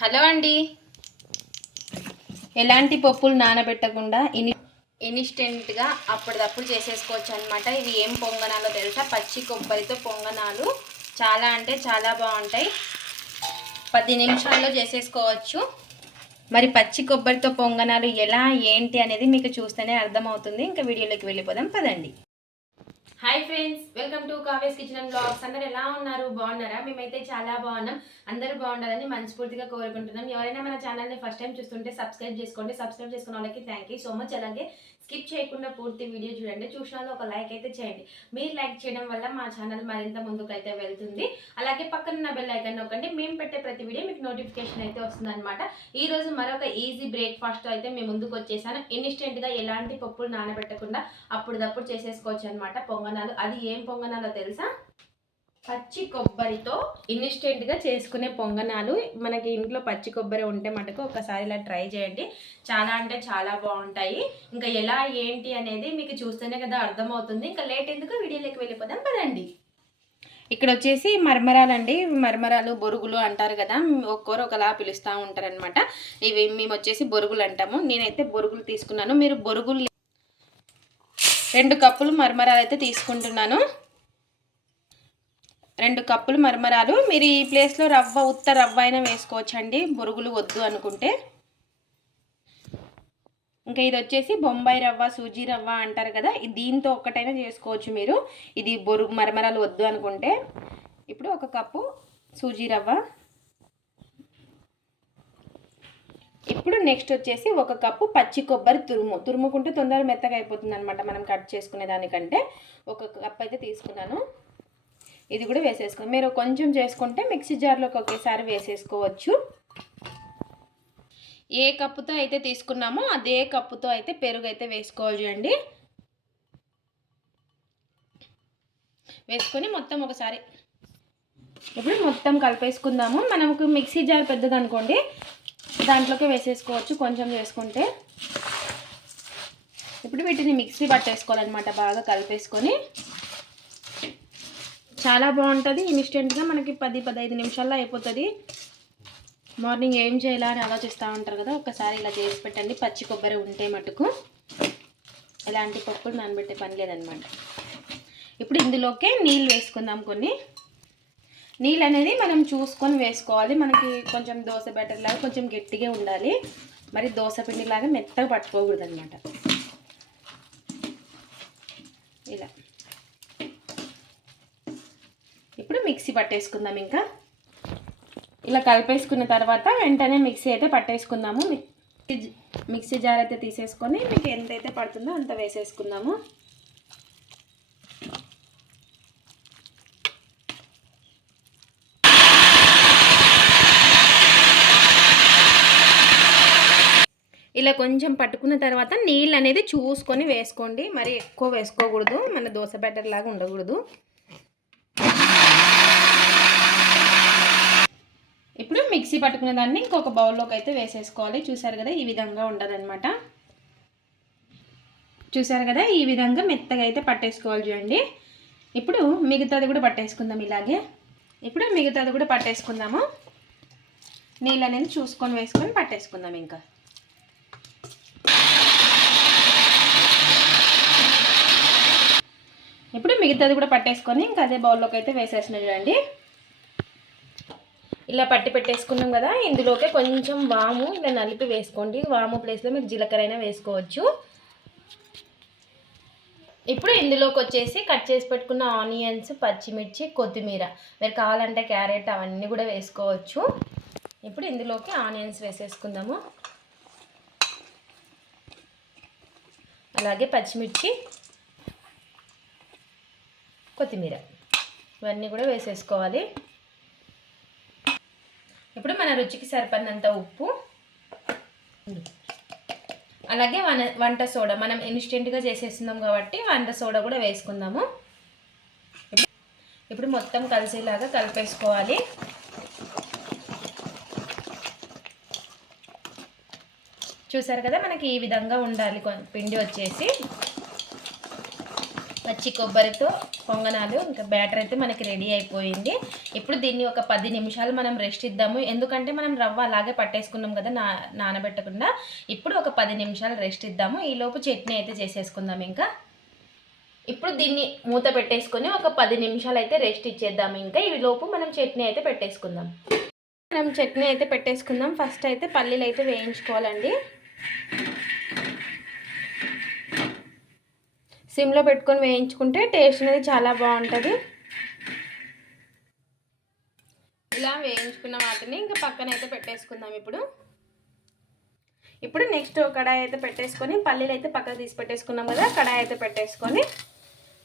Hello అండి. ఎలాంటి పప్పులు నానబెట్టకుండా ఇని ఇన్స్టెంట్గా అప్పటిదప్పుడు చేసేసుకోవచ్చు అనమాట ఇవి ఏం పొంగనాలో తెలుసా? పచ్చి కొబ్బరితో పొంగనాలు. చాలా అంటే చాలా బాగుంటాయి. పది నిమిషాల్లో చేసేసుకోవచ్చు. మరి పచ్చి కొబ్బరితో పొంగనాలు ఎలా ఏంటి అనేది మీకు చూస్తేనే అర్థమవుతుంది. ఇంకా వీడియోలోకి వెళ్ళిపోదాం. పదండి. Hi friends welcome to Kavya's kitchen and blogs అందరు ఎలా ఉన్నారు? బాగున్నారా? మేమైతే చాలా బాగున్నాం. అందరూ బాగుండాలని మనస్ఫూర్తిగా కోరుకుంటున్నాం. ఎవరైనా మన ఛానల్ని ఫస్ట్ టైం చూస్తుంటే సబ్స్క్రైబ్ చేసుకోండి. సబ్స్క్రైబ్ చేసుకున్న వాళ్ళకి థ్యాంక్ యూ సో మచ్ అలాగే స్కిప్ చేయకుండా పూర్తి వీడియో చూడండి. చూసిన ఒక లైక్ అయితే చేయండి. మీరు లైక్ చేయడం వల్ల మా ఛానల్ మరింత ముందుకు అయితే వెళ్తుంది. అలాగే పక్కన ఉన్న బెల్ ఐకాన్ నొక్కండి. మేము పెట్టే ప్రతి వీడియో మీకు నోటిఫికేషన్ అయితే వస్తుంది అనమాట ఈ రోజు మరొక ఈజీ బ్రేక్ఫాస్ట్ అయితే మేము ముందుకు వచ్చేసాను. ఇన్స్టెంట్గా ఎలాంటి పప్పులు నానబెట్టకుండా అప్పుడప్పుడు చేసేసుకోవచ్చు అనమాట పొంగనాలు? అది ఏం పొంగనాలో తెలుసా? పచ్చి కొబ్బరితో ఇన్స్టెంట్గా చేసుకునే పొంగనాలు. మనకి ఇంట్లో పచ్చి కొబ్బరి ఉంటే మటుకు ఒకసారి ఇలా ట్రై చేయండి. చాలా అంటే చాలా బాగుంటాయి. ఇంకా ఎలా ఏంటి అనేది మీకు చూస్తేనే కదా అర్థమవుతుంది. ఇంకా లేట్ ఎందుకు వీడియోలోకి వెళ్ళిపోదాం పదండి. ఇక్కడ వచ్చేసి మర్మరాలండి. మర్మరాలు బొరుగులు అంటారు కదా. ఒక్కొరు ఒకలా పిలుస్తూ ఉంటారనమాట ఇవి మేము వచ్చేసి బొరుగులు అంటాము. నేనైతే బొరుగులు తీసుకున్నాను. మీరు బొరుగులు రెండు కప్పులు మర్మరాలు అయితే తీసుకుంటున్నాను. రెండు కప్పులు మరమరాలు. మీరు ఈ ప్లేస్లో రవ్వ ఉత్త రవ్వ అయినా వేసుకోవచ్చండి. బొరుగులు వద్దు అనుకుంటే. ఇంకా ఇది వచ్చేసి బొంబాయి రవ్వ సూజీ రవ్వ అంటారు కదా. దీంతో ఒక్కటైనా చేసుకోవచ్చు మీరు. ఇది బొరుగు మరమరాలు వద్దు అనుకుంటే. ఇప్పుడు ఒక కప్పు సూజీ రవ్వ. ఇప్పుడు నెక్స్ట్ వచ్చేసి ఒక కప్పు పచ్చి కొబ్బరి తురుము. తురుముకుంటే తొందరగా మెత్తగా అయిపోతుంది అనమాట మనం కట్ చేసుకునే దానికంటే ఒక కప్ అయితే తీసుకున్నాను. ఇది కూడా వేసేసుకో మీరు కొంచెం చేసుకుంటే మిక్సీ జార్లోకి ఒకేసారి వేసేసుకోవచ్చు. ఏ కప్పుతో అయితే తీసుకున్నామో అదే కప్పుతో అయితే పెరుగు అయితే వేసుకోవాలి చూడండి. వేసుకొని మొత్తం ఒకసారి. ఇప్పుడు మొత్తం కలిపేసుకుందాము. మనకు మిక్సీ జార్ పెద్దది అనుకోండి దాంట్లోకి వేసేసుకోవచ్చు కొంచెం చేసుకుంటే ఇప్పుడు వీటిని మిక్సీ పట్టేసుకోవాలన్నమాట బాగా కలిపేసుకొని. చాలా బాగుంటుంది ఇన్స్టెంట్గా మనకి పది పదహైదు నిమిషాల్లో అయిపోతుంది. మార్నింగ్ ఏం చేయాలా అని ఆలోచిస్తూ ఉంటారు కదా ఒకసారి ఇలా చేసి పెట్టండి. పచ్చి కొబ్బరి ఉంటే మటుకు ఎలాంటి పప్పులు నానబెట్టే పని లేదనమాట ఇప్పుడు ఇందులోకే నీళ్ళు వేసుకుందాం కొన్ని. నీళ్ళు అనేది మనం చూసుకొని వేసుకోవాలి. మనకి కొంచెం దోశ బెటర్ లాగా కొంచెం గట్టిగా ఉండాలి. మరి దోశ పిండిలాగా మెత్తగా పట్టుకోకూడదు అనమాట ఇలా. ఇప్పుడు మిక్సీ పట్టేసుకుందాం ఇంకా. ఇలా కలిపేసుకున్న తర్వాత వెంటనే మిక్సీ అయితే పట్టేసుకుందాము. మిక్సీ జార్ అయితే తీసేసుకొని మీకు ఎంతైతే పడుతుందో అంత వేసేసుకుందాము. ఇలా కొంచెం పట్టుకున్న తర్వాత నీళ్ళు అనేది చూసుకొని వేసుకోండి. మరి ఎక్కువ వేసుకోకూడదు. మన దోశ బ్యాటర్ లాగా ఉండకూడదు. ఇప్పుడు మిక్సీ పట్టుకున్న దాన్ని ఇంకొక బౌల్లోకి అయితే వేసేసుకోవాలి. చూసారు కదా ఈ విధంగా ఉండదన్నమాట. చూసారు కదా ఈ విధంగా మెత్తగా అయితే పట్టేసుకోవాలి చూడండి. ఇప్పుడు మిగతాది కూడా పట్టేసుకుందాం ఇలాగే. ఇప్పుడు మిగతాది కూడా పట్టేసుకుందాము. నీళ్ళు అనేది చూసుకొని వేసుకొని పట్టేసుకుందాం ఇంకా ఇప్పుడు మిగతాది కూడా పట్టేసుకొని ఇంకా అదే బౌల్లోకి అయితే వేసేసిన చూడండి. ఇలా పట్టి పెట్టేసుకున్నాం కదా ఇందులోకి కొంచెం వాము ఇలా నలిపి వేసుకోండి. వాము ప్లేస్లో మీరు జీలకర్ర అయినా వేసుకోవచ్చు. ఇప్పుడు ఇందులోకి వచ్చేసి కట్ చేసి పెట్టుకున్న ఆనియన్స్ పచ్చిమిర్చి కొత్తిమీర. మీరు కావాలంటే క్యారెట్ అవన్నీ కూడా వేసుకోవచ్చు. ఇప్పుడు ఇందులోకి ఆనియన్స్ వేసేసుకుందాము. అలాగే పచ్చిమిర్చి కొత్తిమీర. ఇవన్నీ కూడా వేసేసుకోవాలి. ఇప్పుడు మన రుచికి సరిపడినంత ఉప్పు. అలాగే వన వంట సోడా. మనం ఇన్స్టెంట్గా చేసేస్తున్నాం కాబట్టి వంట సోడా కూడా వేసుకుందాము. ఇప్పుడు మొత్తం కలిసేలాగా కలిపేసుకోవాలి. చూసారు కదా మనకి ఈ విధంగా ఉండాలి పిండి వచ్చేసి. పచ్చి కొబ్బరితో పొంగనాలు ఇంకా బ్యాటర్ అయితే మనకి రెడీ అయిపోయింది. ఇప్పుడు దీన్ని ఒక పది నిమిషాలు మనం రెస్ట్ ఇద్దాము. ఎందుకంటే మనం రవ్వ అలాగే పట్టేసుకున్నాం కదా నా నానబెట్టకుండా. ఇప్పుడు ఒక పది నిమిషాలు రెస్ట్ ఇద్దాము. ఈలోపు చట్నీ అయితే చేసేసుకుందాం ఇంకా. ఇప్పుడు దీన్ని మూత పెట్టేసుకొని ఒక పది నిమిషాలు అయితే రెస్ట్ ఇచ్చేద్దాము ఇంకా. ఈ లోపు మనం చట్నీ అయితే పెట్టేసుకుందాం. మనం చట్నీ అయితే పెట్టేసుకుందాం. ఫస్ట్ అయితే పల్లీలు అయితే వేయించుకోవాలండి. సిమ్లో పెట్టుకొని వేయించుకుంటే టేస్ట్ అనేది చాలా బాగుంటుంది. ఇలా వేయించుకున్న వాటిని ఇంకా పక్కన అయితే పెట్టేసుకుందాం ఇప్పుడు. ఇప్పుడు నెక్స్ట్ కడాయి అయితే పెట్టేసుకొని పల్లీలు అయితే పక్కకు తీసి పెట్టేసుకున్నాం కదా కడాయి అయితే పెట్టేసుకొని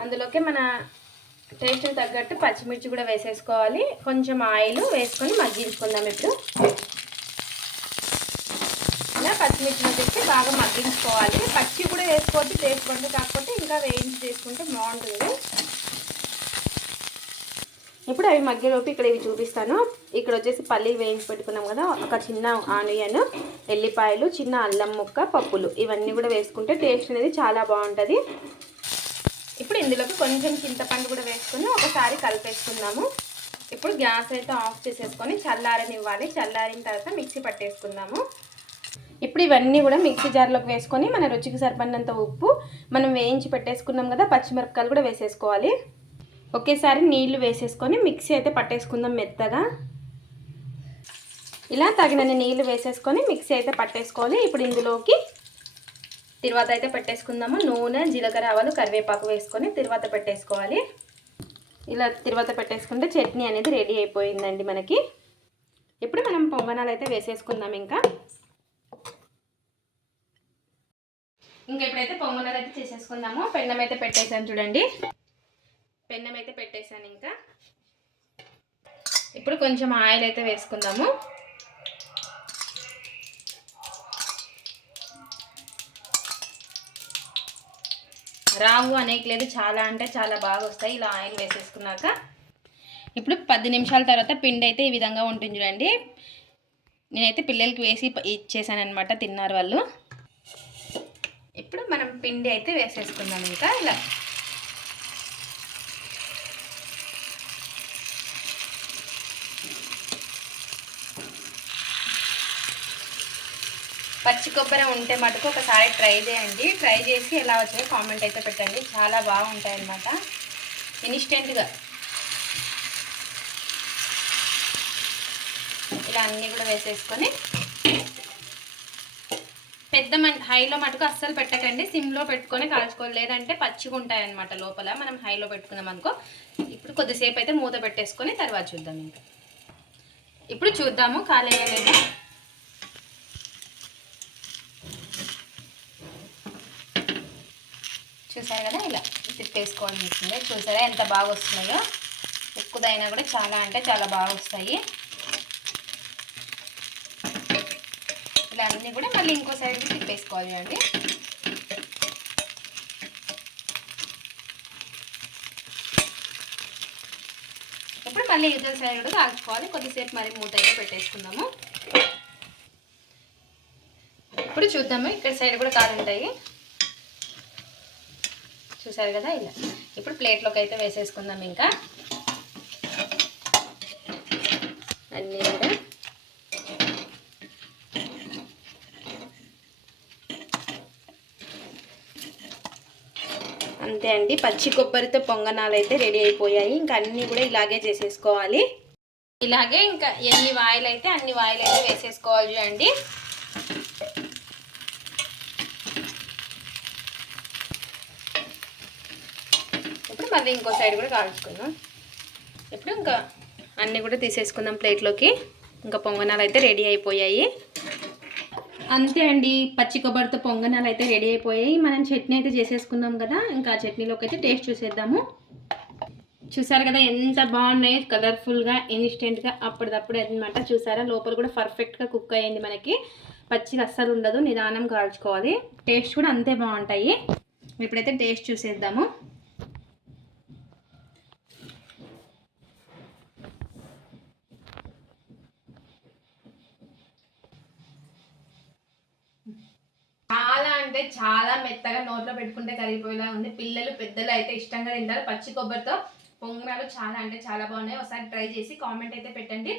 అందులోకి మన టేస్ట్కి తగ్గట్టు పచ్చిమిర్చి కూడా వేసేసుకోవాలి. కొంచెం ఆయిల్ వేసుకొని మగ్గించుకుందాం ఇప్పుడు. ఇలా పచ్చిమిర్చి బాగా మగ్గించుకోవాలి. పచ్చి కూడా వేసుకోవచ్చు టేస్ట్ కాకపోతే ఇంకా వేయించి చేసుకుంటే బాగుంటుంది. ఇప్పుడు అవి మగ్గిలోపు ఇక్కడ ఇవి చూపిస్తాను. ఇక్కడ వచ్చేసి పల్లీలు వేయించి పెట్టుకున్నాం కదా ఒక చిన్న ఆనియన్ ఎల్లిపాయలు చిన్న అల్లం ముక్క పప్పులు ఇవన్నీ కూడా వేసుకుంటే టేస్ట్ అనేది చాలా బాగుంటుంది. ఇప్పుడు ఇందులోకి కొంచెం చింతపండు కూడా వేసుకొని ఒకసారి కలిపేసుకుందాము. ఇప్పుడు గ్యాస్ అయితే ఆఫ్ చేసేసుకొని చల్లారనివ్వాలి. చల్లారిన తర్వాత మిక్సీ పట్టేసుకుందాము. ఇప్పుడు ఇవన్నీ కూడా మిక్సీ జార్లోకి వేసుకొని మన రుచికి సరిపడినంత ఉప్పు మనం వేయించి పెట్టేసుకున్నాం కదా పచ్చిమిరపకాయలు కూడా వేసేసుకోవాలి. ఒకేసారి నీళ్ళు వేసేసుకొని మిక్సీ అయితే పట్టేసుకుందాం మెత్తగా. ఇలా తగినన్ని నీళ్ళు వేసేసుకొని మిక్సీ అయితే పట్టేసుకోవాలి. ఇప్పుడు ఇందులోకి తిరువాత అయితే పెట్టేసుకుందాము. నూనె జీలకర్ర ఆవాలు కరివేపాకు వేసుకొని తిరువాత పెట్టేసుకోవాలి. ఇలా తిరువాత పెట్టేసుకుంటే చట్నీ అనేది రెడీ అయిపోయిందండి మనకి. ఇప్పుడు మనం పొంగనాలు అయితే వేసేసుకుందాం ఇంకా. ఇంకా ఇప్పుడైతే పొంగనాలు అయితే చేసేసుకుందాము. పెన్నం అయితే పెట్టేసాను చూడండి. పెన్నం అయితే పెట్టేశాను ఇంకా. ఇప్పుడు కొంచెం ఆయిల్ అయితే వేసుకుందాము. రావు అనేక లేదు చాలా అంటే చాలా బాగా వస్తాయి. ఇలా ఆయిల్ వేసేసుకున్నాక ఇప్పుడు పది నిమిషాల తర్వాత పిండి అయితే ఈ విధంగా ఉంటుంది చూడండి. నేనైతే పిల్లలకి వేసి ఇచ్చేసాను అనమాట తిన్నారు వాళ్ళు. మనం పిండి అయితే వేసేసుకుందాం ఇంకా ఇలా. పచ్చి కొబ్బరి ఉంటే మటుకు ఒకసారి ట్రై చేయండి. ట్రై చేసి ఎలా వచ్చాయో కామెంట్ అయితే పెట్టండి. చాలా బాగుంటాయి అన్నమాట. ఇన్స్టెంట్గా. ఇలా అన్నీ కూడా వేసేసుకొని పెద్ద మం హైలో మటుకు అస్సలు పెట్టకండి. సిమ్లో పెట్టుకొని కాల్చుకోవాలి. లేదంటే పచ్చిగా ఉంటాయి అనమాట లోపల. మనం హైలో పెట్టుకున్నాం అనుకో ఇప్పుడు కొద్దిసేపు అయితే మూత పెట్టేసుకొని తర్వాత చూద్దాం ఇంకా. ఇప్పుడు చూద్దాము కాలేయలేదు చూసారు కదా ఇలా తిప్పేసుకోవాల్సి వస్తుంది చూసారా ఎంత బాగా వస్తున్నాయో? ఎక్కువైనా కూడా చాలా అంటే చాలా బాగా వస్తాయి. ఇలా అన్నీ కూడా మళ్ళీ ఇంకో సైడ్ తిప్పేసుకోవాలి అండి. ఇప్పుడు మళ్ళీ ఇద్దరు సైడ్ కూడా కాల్చుకోవాలి కొద్దిసేపు మరి మూత అయితే పెట్టేసుకుందాము. ఇప్పుడు చూద్దాము. ఇక్కడ సైడ్ కూడా కాలుంటాయి చూసారు కదా ఇలా. ఇప్పుడు ప్లేట్లోకి అయితే వేసేసుకుందాం ఇంకా అన్నీ కూడా అంతే అండి పచ్చి కొబ్బరితో పొంగనాలు అయితే రెడీ అయిపోయాయి. ఇంకా అన్నీ కూడా ఇలాగే చేసేసుకోవాలి. ఇలాగే ఇంకా ఎన్ని వాయిల్ అయితే అన్ని వాయిల్ అయితే వేసేసుకోవాలి చూడండి. ఇప్పుడు మళ్ళీ ఇంకో సైడ్ కూడా కాల్చుకుందాం. ఇప్పుడు ఇంకా అన్నీ కూడా తీసేసుకుందాం ప్లేట్లోకి. ఇంకా పొంగనాలు అయితే రెడీ అయిపోయాయి. అంతే అండి. పచ్చి కొబ్బరితో పొంగనాలు అయితే రెడీ అయిపోయాయి. మనం చట్నీ అయితే చేసేసుకున్నాం కదా ఇంకా ఆ చట్నీలోకి అయితే టేస్ట్ చూసేద్దాము. చూసారు కదా ఎంత బాగున్నాయి కలర్ఫుల్గా ఇన్స్టెంట్గా అప్పటిదప్పుడు అనమాట చూసారా? లోపల కూడా పర్ఫెక్ట్గా కుక్ అయ్యింది మనకి. పచ్చిగా అస్సలు ఉండదు నిదానం కాల్చుకోవాలి. టేస్ట్ కూడా అంతే బాగుంటాయి. ఇప్పుడైతే టేస్ట్ చూసేద్దాము చాలా అంటే చాలా మెత్తగా నోట్లో పెట్టుకుంటే కరిగిపోయేలా ఉంది. పిల్లలు పెద్దలు అయితే ఇష్టంగా తింటారు. పచ్చి కొబ్బరితో పొంగనాలు చాలా అంటే చాలా బాగున్నాయి. ఒకసారి ట్రై చేసి కామెంట్ అయితే పెట్టండి.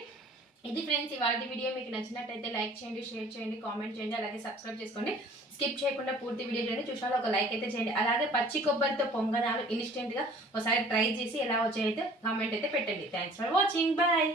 ఇది ఫ్రెండ్స్ ఇవాళ వీడియో మీకు నచ్చినట్టయితే లైక్ చేయండి షేర్ చేయండి కామెంట్ చేయండి అలాగే సబ్స్క్రైబ్ చేసుకోండి. స్కిప్ చేయకుండా పూర్తి వీడియో చేయండి చూసాను ఒక లైక్ అయితే చేయండి. అలాగే పచ్చి కొబ్బరితో పొంగనాలు ఇన్స్టెంట్గా ఒకసారి ట్రై చేసి ఎలా వచ్చాయైతే కామెంట్ అయితే పెట్టండి. Thanks for watching bye